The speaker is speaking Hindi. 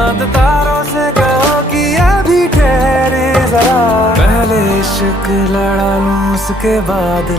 चांद तारों से कहो कि अभी ठहरे जरा, पहले इश्क लड़ा लूं उसके बाद